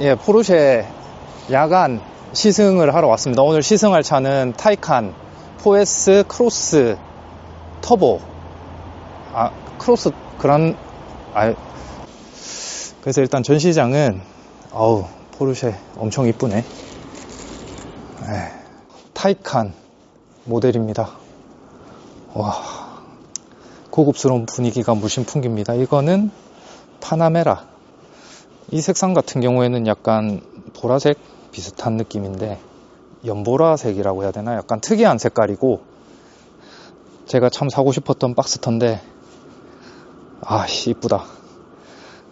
예, 포르쉐 야간 시승을 하러 왔습니다. 오늘 시승할 차는 타이칸 4S 크로스 터보, 크로스 그래서 일단 전시장은 포르쉐 엄청 이쁘네. 타이칸 모델입니다. 와, 고급스러운 분위기가 물씬 풍깁니다. 이거는 파나메라. 이 색상 같은 경우에는 약간 보라색 비슷한 느낌인데, 연보라색이라고 해야 되나? 약간 특이한 색깔이고, 제가 참 사고 싶었던 박스터인데, 이쁘다.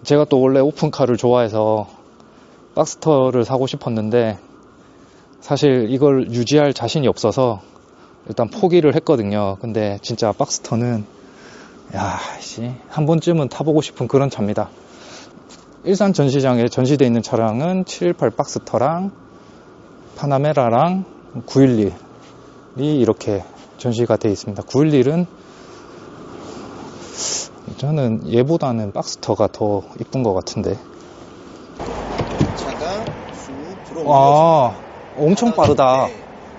제가 또 원래 오픈카를 좋아해서 박스터를 사고 싶었는데, 사실 이걸 유지할 자신이 없어서 일단 포기를 했거든요. 근데 진짜 박스터는 한 번쯤은 타보고 싶은 그런 차입니다. 일산 전시장에 전시되어 있는 차량은 718 박스터랑 파나메라랑 911이 이렇게 전시가 되어 있습니다. 911은 저는 얘보다는 박스터가 더 이쁜 것 같은데. 차가 쑥 들어오면서 엄청 빠르다.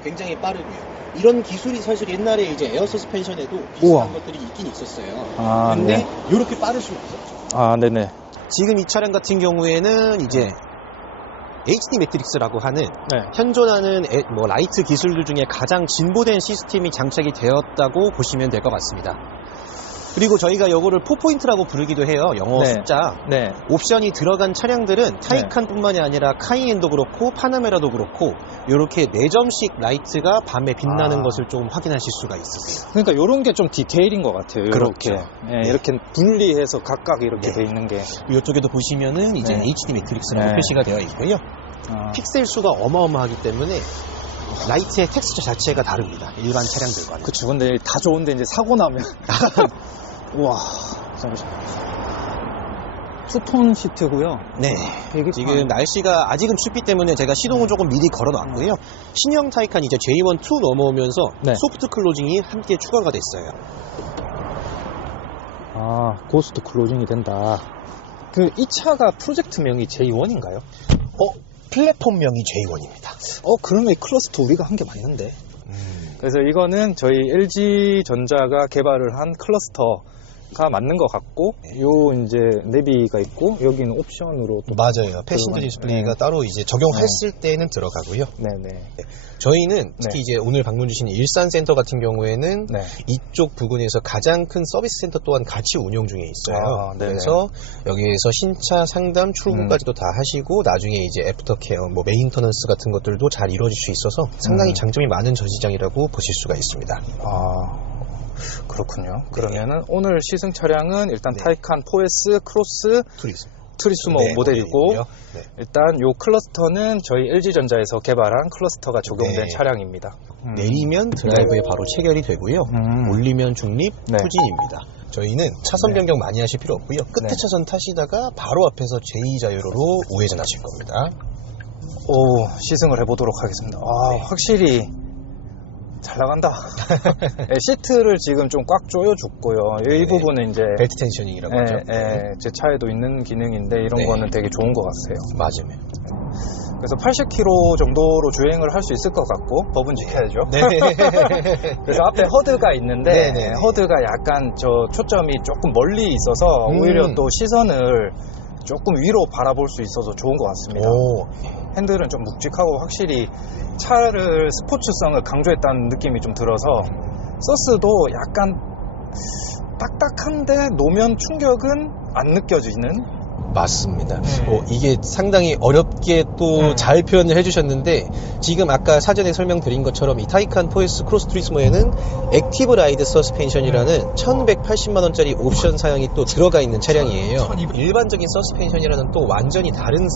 굉장히 빠르고요. 이런 기술이 사실 옛날에 이제 에어 서스펜션에도 비슷한 것들이 있긴 있었어요. 근데 이렇게 빠를 수는 없었죠. 네네. 지금 이 차량 같은 경우에는 이제 HD 매트릭스라고 하는 현존하는 라이트 기술들 중에 가장 진보된 시스템이 장착이 되었다고 보시면 될 것 같습니다. 그리고 저희가 이거를 4포인트라고 부르기도 해요. 영어 숫자. 옵션이 들어간 차량들은 타이칸뿐만이 아니라 카이엔도 그렇고 파나메라도 그렇고 이렇게 4점씩 라이트가 밤에 빛나는 것을 좀 확인하실 수가 있으세요. 그러니까 이런 게 좀 디테일인 것 같아요. 그렇죠. 이렇게 분리해서 각각 이렇게 돼 있는 게. 이쪽에도 보시면은 이제 HD 매트릭스라고 표시가 되어 있고요. 픽셀 수가 어마어마하기 때문에 라이트의 텍스처 자체가 다릅니다. 일반 차량들과는. 그쵸. 근데 다 좋은데 이제 사고 나면 우와, 잠시만. 투톤 시트고요. 지금 날씨가 아직은 춥기 때문에 제가 시동을 조금 미리 걸어놨고요. 신형 타이칸 이제 J1 2 넘어오면서 소프트 클로징이 함께 추가가 됐어요. 고스트 클로징이 된다. 이 차가 프로젝트명이 J1인가요? 플랫폼명이 J1입니다. 그러면 이 클러스터 우리가 한 게 맞는데. 그래서 이거는 저희 LG전자가 개발을 한 클러스터가 맞는 것 같고, 이제 내비가 있고, 여기는 옵션으로 또 맞아요. 패신저 디스플레이가 따로 이제 적용했을 때는 들어가고요. 저희는 특히 이제 오늘 방문 주신 일산센터 같은 경우에는 이쪽 부근에서 가장 큰 서비스 센터 또한 같이 운영 중에 있어요. 그래서 여기에서 신차 상담 출고까지도 다 하시고 나중에 이제 애프터케어, 메인터넌스 같은 것들도 잘 이루어질 수 있어서 상당히 장점이 많은 전시장이라고 보실 수가 있습니다. 그렇군요. 그러면은 오늘 시승 차량은 일단 타이칸 4S 크로스 투리스모 모델이고, 일단 요 클러스터는 저희 LG전자에서 개발한 클러스터가 적용된 차량입니다. 내리면 드라이브에 바로 체결이 되고요. 올리면 중립, 후진입니다. 저희는 차선 변경 많이 하실 필요 없고요. 끝에 차선 타시다가 바로 앞에서 제2자유로로 우회전 하실 겁니다. 시승을 해보도록 하겠습니다. 확실히 잘 나간다. 시트를 지금 좀 꽉 조여줬고요. 이 부분은 이제 벨트 텐셔닝이라고 하죠. 제 차에도 있는 기능인데 이런 거는 되게 좋은 것 같아요. 맞아요. 그래서 80km 정도로 주행을 할 수 있을 것 같고, 법은 지켜야죠. 그래서 앞에 허드가 있는데 허드가 약간 초점이 조금 멀리 있어서 오히려 또 시선을 조금 위로 바라볼 수 있어서 좋은 것 같습니다. 핸들은 좀 묵직하고 확실히 차를 스포츠성을 강조했다는 느낌이 좀 들어서, 서스도 약간 딱딱한데 노면 충격은 안 느껴지는. 맞습니다. 이게 상당히 어렵게 또 잘 표현을 해주셨는데, 지금 아까 사전에 설명드린 것처럼 이 타이칸 4S 크로스 투리스모에는 액티브 라이드 서스펜션이라는 1180만원짜리 옵션 사양이 또 들어가 있는 차량이에요. 일반적인 서스펜션이라는 또 완전히 다른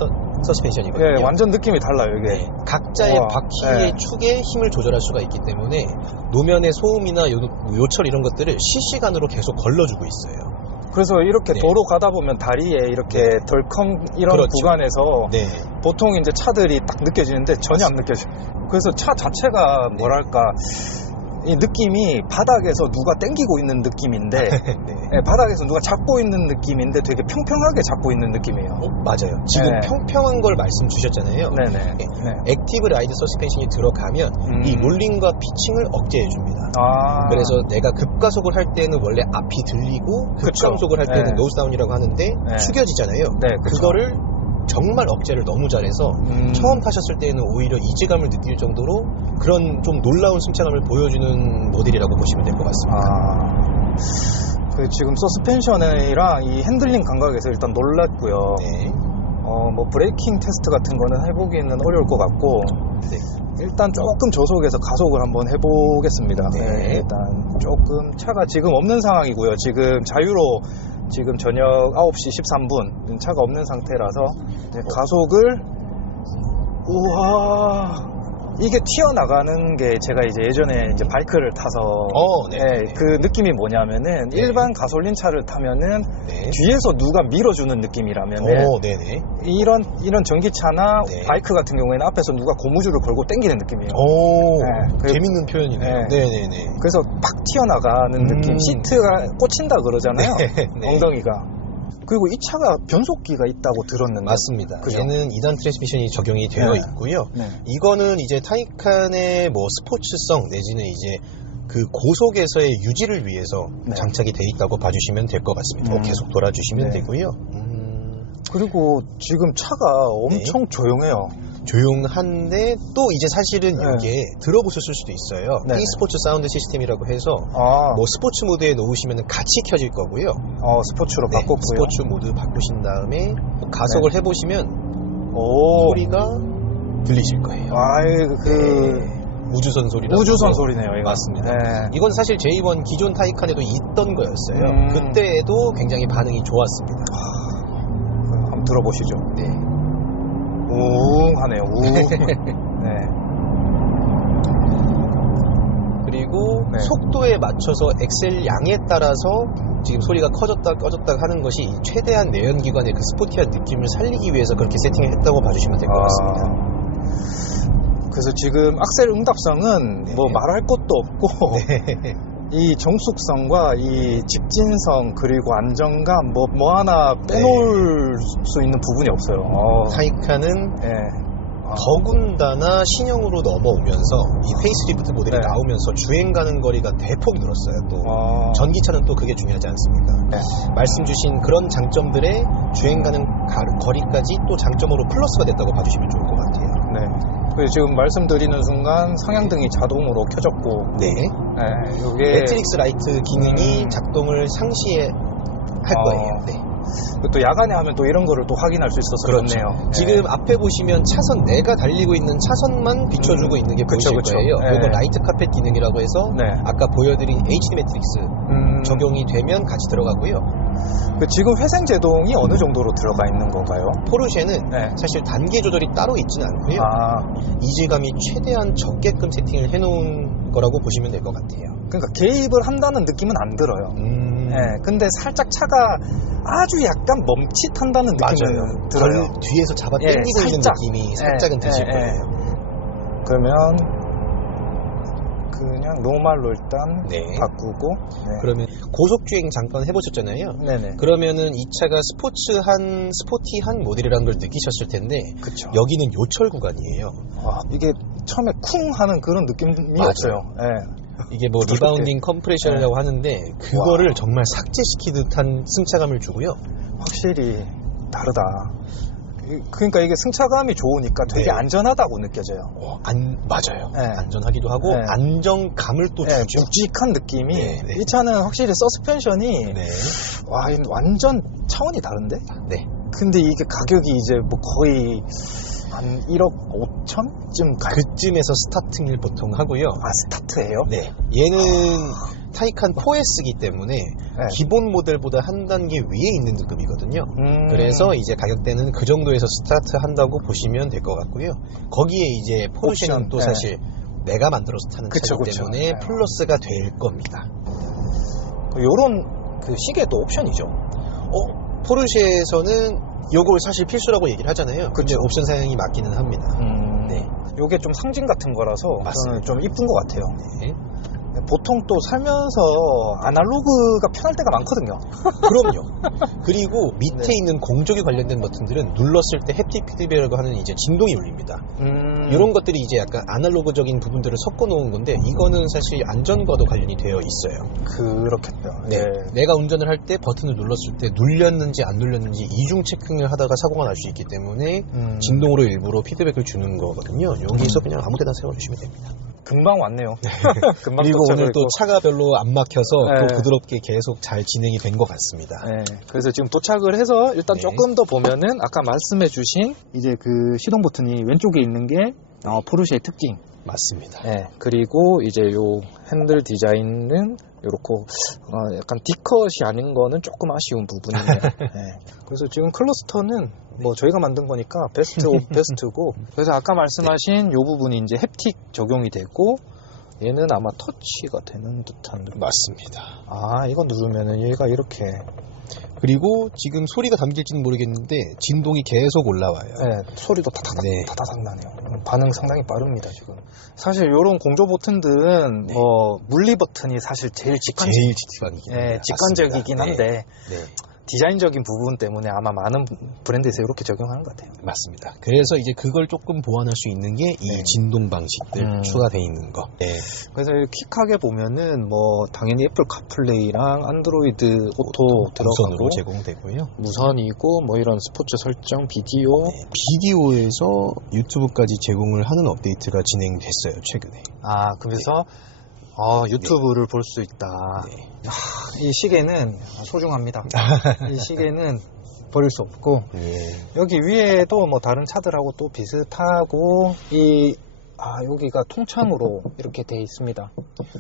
서스펜션이거든요. 완전 느낌이 달라요, 이게. 각자의 바퀴의 축에 힘을 조절할 수가 있기 때문에 노면의 소음이나 요철 이런 것들을 실시간으로 계속 걸러주고 있어요. 그래서 이렇게 도로 가다 보면 다리에 이렇게 덜컹 이런 구간에서 보통 이제 차들이 딱 느껴지는데 전혀 안 느껴져요. 그래서 차 자체가 뭐랄까 이 느낌이 바닥에서 누가 당기고 있는 느낌인데 네, 바닥에서 누가 잡고 있는 느낌인데 되게 평평하게 잡고 있는 느낌이에요. 맞아요. 지금 네. 평평한 걸 말씀 주셨잖아요. 네네. 네. 액티브 라이드 서스펜션이 들어가면 이 롤링과 피칭을 억제해 줍니다. 그래서 내가 급가속을 할 때는 원래 앞이 들리고 급감속을 할 때는 노스다운이라고 하는데 숙여지잖아요. 네, 그거를 정말 억제를 너무 잘해서 처음 타셨을 때는 오히려 이질감을 느낄 정도로 그런 좀 놀라운 승차감을 보여주는 모델이라고 보시면 될 것 같습니다. 그 지금 서스펜션이랑 이 핸들링 감각에서 일단 놀랐고요. 네. 뭐 브레이킹 테스트 같은 거는 해보기는 어려울 것 같고 네. 일단 조금 저속에서 가속을 한번 해보겠습니다. 네. 일단 조금 차가 지금 없는 상황이고요. 지금 자유로 지금 저녁 9시 13분 차가 없는 상태라서 가속을 우와 이게 튀어나가는 게 제가 이제 예전에 이제 바이크를 타서 그 느낌이 뭐냐면은 일반 가솔린 차를 타면은 뒤에서 누가 밀어주는 느낌이라면은 이런 전기차나 바이크 같은 경우에는 앞에서 누가 고무줄을 걸고 당기는 느낌이에요. 재밌는 표현이네요. 네네네. 그래서 팍 튀어나가는 느낌. 시트가 꽂힌다 그러잖아요. 엉덩이가. 그리고 이 차가 변속기가 있다고 들었는데 맞습니다. 그죠? 얘는 2단 트랜스미션이 적용이 되어 있고요. 이거는 이제 타이칸의 뭐 스포츠성 내지는 이제 그 고속에서의 유지를 위해서 장착이 되어 있다고 봐주시면 될 것 같습니다. 계속 돌아주시면 되고요. 그리고 지금 차가 엄청 조용해요. 조용한데 또 이제 사실은 이게 들어보셨을 수도 있어요. e스포츠 사운드 시스템이라고 해서 뭐 스포츠 모드에 놓으시면 같이 켜질 거고요. 스포츠로 바꿨고요. 스포츠 모드 바꾸신 다음에 가속을 해보시면 소리가 들리실 거예요. 우주선 소리라고. 우주선 소리네요. 이거. 맞습니다. 이건 사실 J1 기존 타이칸에도 있던 거였어요. 그때도 굉장히 반응이 좋았습니다. 한번 들어보시죠. 웅 하네요. 웅. 그리고 속도에 맞춰서 엑셀 양에 따라서 지금 소리가 커졌다 꺼졌다 하는 것이 최대한 내연기관의 그 스포티한 느낌을 살리기 위해서 그렇게 세팅을 했다고 봐주시면 될 것 같습니다. 그래서 지금 악셀 응답성은 뭐 말할 것도 없고 이 정숙성과 이 직진성 그리고 안정감 뭐 하나 빼놓을 수 있는 부분이 없어요. 타이칸은 더군다나 신형으로 넘어오면서 이 페이스리프트 모델이 나오면서 주행 가는 거리가 대폭 늘었어요. 또 전기차는 또 그게 중요하지 않습니까? 말씀 주신 그런 장점들의 주행 가는 거리까지 또 장점으로 플러스가 됐다고 봐주시면 좋을 것 같아요. 지금 말씀드리는 순간 상향등이 자동으로 켜졌고 요게 매트릭스 라이트 기능이 작동을 상시에 할 거예요. 또 야간에 하면 또 이런 거를 또 확인할 수 있어서 좋네요. 지금 앞에 보시면 차선 내가 달리고 있는 차선만 비춰주고 있는 게 보이실 거예요. 이거 라이트 카펫 기능이라고 해서 아까 보여드린 HD 매트릭스 적용이 되면 같이 들어가고요. 지금 회생 제동이 어느 정도로 들어가 있는 건가요? 포르쉐는 사실 단계 조절이 따로 있지는 않고요. 이질감이 최대한 적게끔 세팅을 해놓은 거라고 보시면 될 것 같아요. 그러니까 개입을 한다는 느낌은 안 들어요. 근데 살짝 차가 아주 약간 멈칫한다는 느낌은 들어요. 뒤에서 잡아 당기고 있는 느낌이 살짝은 드실 거예요. 그러면 그냥 노멀로 일단 바꾸고 그러면 고속주행 잠깐 해보셨잖아요. 그러면은 이 차가 스포티한 모델이라는 걸 느끼셨을 텐데 여기는 요철 구간이에요. 이게 처음에 쿵 하는 그런 느낌이 없어요. 이게 뭐 리바운딩 컴프레션이라고 하는데 그거를 정말 삭제시킨 듯한 승차감을 주고요. 확실히 다르다. 그러니까 이게 승차감이 좋으니까 되게 안전하다고 느껴져요. 맞아요. 안전하기도 하고 안정감을 또 주죠. 묵직한 느낌이 이 차는 확실히 서스펜션이 완전 차원이 다른데? 근데 이게 가격이 이제 뭐 거의 한 1억 5천쯤 그쯤에서 스타팅을 보통 하고요. 스타트예요? 얘는 타이칸 4S이기 때문에 기본 모델보다 한 단계 위에 있는 등급이거든요. 그래서 이제 가격대는 그 정도에서 스타트 한다고 보시면 될 것 같고요. 거기에 이제 포르쉐는 또 사실 내가 만들어서 타는 차이기 때문에 플러스가 될 겁니다. 요런 그 시계도 옵션이죠. 포르쉐에서는 요걸 사실 필수라고 얘기를 하잖아요. 근데 옵션 사양이 맞기는 합니다. 요게 좀 상징 같은 거라서 저는 좀 이쁜 것 같아요. 보통 또 살면서 아날로그가 편할 때가 많거든요. 그럼요. 그리고 밑에 네. 있는 공조기 관련된 버튼들은 눌렀을 때 햅틱 피드백이라고 하는 이제 진동이 울립니다. 이런 것들이 이제 약간 아날로그적인 부분들을 섞어 놓은 건데 이거는 사실 안전과도 관련이 되어 있어요. 그렇겠죠. 네. 예. 내가 운전을 할 때 버튼을 눌렀을 때 눌렸는지 안 눌렸는지 이중 체킹을 하다가 사고가 날 수 있기 때문에 진동으로 일부러 피드백을 주는 거거든요. 여기서 그냥 아무 데나 세워주시면 됩니다. 금방 왔네요. 금방 그리고 오늘 또 도착을 차가 별로 안 막혀서 네. 또 부드럽게 계속 잘 진행이 된 것 같습니다. 네, 그래서 지금 도착을 해서 일단 네. 조금 더 보면은 아까 말씀해주신 이제 그 시동 버튼이 왼쪽에 있는 게 포르쉐의 특징. 맞습니다. 네, 그리고 이제 요 핸들 디자인은 요렇고 약간 D컷이 아닌 거는 조금 아쉬운 부분이네요. 네. 그래서 지금 클러스터는 뭐 저희가 만든 거니까 베스트 오브 베스트고 그래서 아까 말씀하신 요 부분이 이제 햅틱 적용이 되고 얘는 아마 터치가 되는 듯한 느낌. 맞습니다. 아, 이거 누르면은 얘가 이렇게 그리고 지금 소리가 담길지는 모르겠는데 진동이 계속 올라와요. 네, 소리도 타타닥 네. 타타닥 나네요. 반응 상당히 빠릅니다, 지금. 사실 이런 공조 버튼들은 네. 뭐 물리 버튼이 사실 제일 직관적이긴 네, 직관적이긴 맞습니다. 한데 네. 디자인적인 부분 때문에 아마 많은 브랜드에서 이렇게 적용하는 것 같아요. 맞습니다. 그래서 이제 그걸 조금 보완할 수 있는 게 이 네. 진동 방식들 추가되어 있는 거. 네. 그래서 퀵하게 보면은 뭐 당연히 애플 카플레이랑 안드로이드 오토 무선으로 들어가고 제공되고요. 무선이고 뭐 이런 스포츠 설정, 비디오. 네. 비디오에서 유튜브까지 제공을 하는 업데이트가 진행됐어요, 최근에. 아, 그래서 유튜브를 볼 수 있다. 네. 이 시계는 소중합니다. 이 시계는 버릴 수 없고 예. 여기 위에도 뭐 다른 차들하고 또 비슷하고 여기가 통창으로 이렇게 돼 있습니다.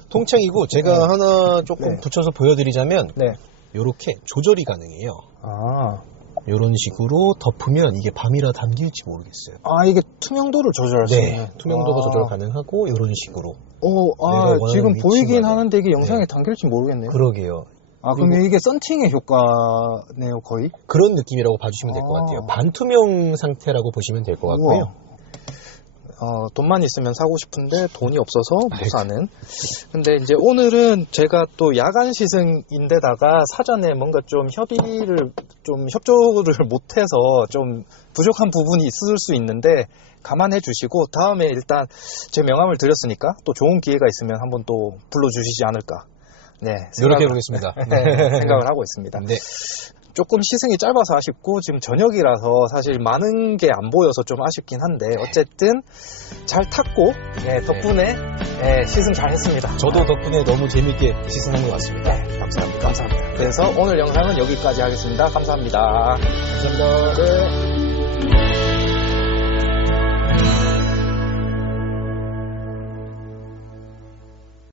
통창이고 제가 네. 하나 조금 네. 붙여서 보여드리자면 네. 이렇게 조절이 가능해요. 아, 이런 식으로 덮으면 이게 밤이라 담길지 모르겠어요. 이게 투명도를 조절할 수 있는. 투명도가 조절 가능하고 이런 식으로. 내가 지금 원하는 보이긴 위치마다. 하는데 이게 영상에 네. 담길지 모르겠네요. 그러게요. 그럼 이게 썬팅의 효과네요, 거의? 그런 느낌이라고 봐주시면 될 것 같아요. 반투명 상태라고 보시면 될 것 같고요. 돈만 있으면 사고 싶은데 돈이 없어서 못 사는. 근데 이제 오늘은 제가 또 야간 시승인데다가 사전에 뭔가 좀 협조를 못해서 좀 부족한 부분이 있을 수 있는데 감안해 주시고 다음에 일단 제 명함을 드렸으니까 또 좋은 기회가 있으면 한번 또 불러주시지 않을까. 네. 노력해 보겠습니다. 생각을 하고 있습니다. 네. 조금 시승이 짧아서 아쉽고 지금 저녁이라서 사실 많은 게 안 보여서 좀 아쉽긴 한데 어쨌든 잘 탔고 덕분에 시승 잘 했습니다. 저도 덕분에 너무 재밌게 시승한 것 같습니다. 네, 감사합니다. 그래서 오늘 영상은 여기까지 하겠습니다. 감사합니다. 감사합니다. 네.